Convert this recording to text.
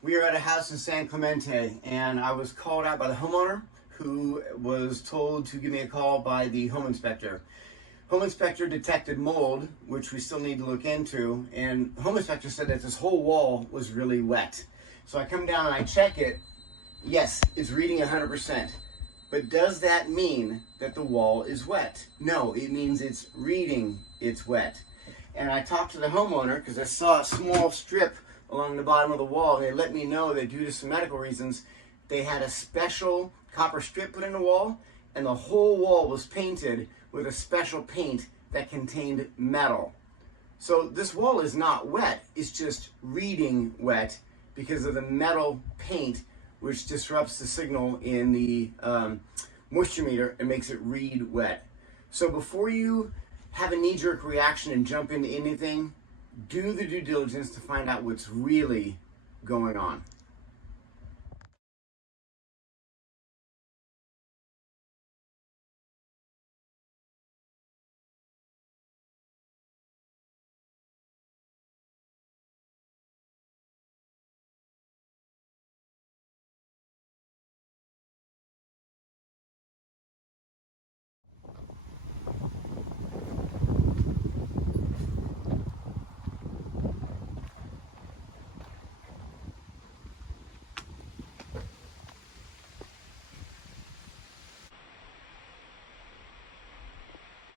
We are at a house in San Clemente, and I was called out by the homeowner, who was told to give me a call by the home inspector. Home inspector detected mold, which we still need to look into, and home inspector said that this whole wall was really wet. So I come down and I check it. Yes, it's reading 100%. But does that mean that the wall is wet? No, it means it's reading it's wet. And I talked to the homeowner because I saw a small strip along the bottom of the wall, and they let me know that due to some medical reasons, they had a special copper strip put in the wall, and the whole wall was painted with a special paint that contained metal. So this wall is not wet, it's just reading wet because of the metal paint, which disrupts the signal in the moisture meter and makes it read wet. So before you have a knee-jerk reaction and jump into anything, do the due diligence to find out what's really going on.